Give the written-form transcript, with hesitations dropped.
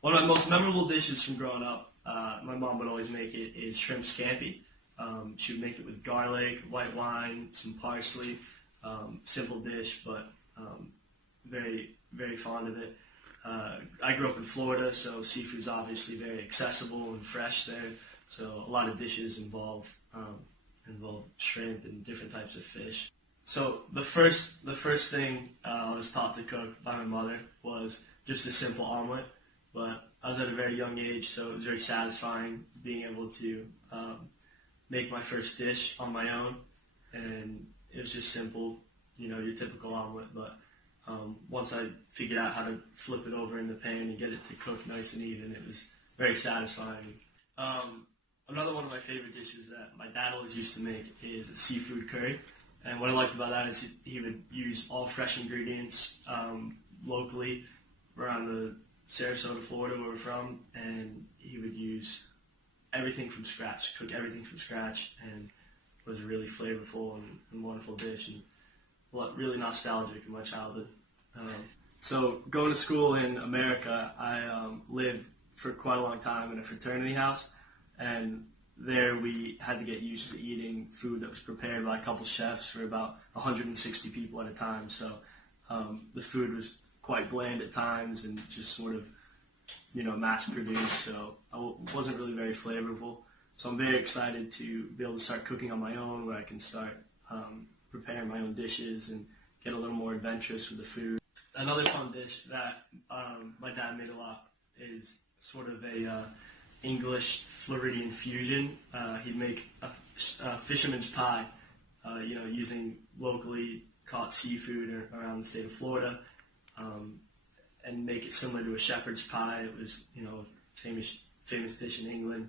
One of my most memorable dishes from growing up, my mom would always make it, is shrimp scampi. She would make it with garlic, white wine, some parsley. Simple dish, but very, very fond of it. I grew up in Florida, so seafood's obviously very accessible and fresh there. So a lot of dishes involve shrimp and different types of fish. So the first thing I was taught to cook by my mother was just a simple omelet. But I was at a very young age, so it was very satisfying being able to make my first dish on my own. And it was just simple, your typical omelet. But once I figured out how to flip it over in the pan and get it to cook nice and even, it was very satisfying. Another one of my favorite dishes that my dad always used to make is a seafood curry. And what I liked about that is he would use all fresh ingredients locally around the Sarasota, Florida, where we're from, and he would use everything from scratch, cook everything from scratch, and it was a really flavorful and wonderful dish, and really nostalgic in my childhood. So going to school in America, I lived for quite a long time in a fraternity house, and there we had to get used to eating food that was prepared by a couple chefs for about 160 people at a time. So the food was quite bland at times and just sort of, mass produced. So it wasn't really very flavorful. So I'm very excited to be able to start cooking on my own, where I can start preparing my own dishes and get a little more adventurous with the food. Another fun dish that my dad made a lot is sort of a English Floridian fusion. He'd make a fisherman's pie, using locally caught seafood around the state of Florida, and make it similar to a shepherd's pie. It was, a famous dish in England.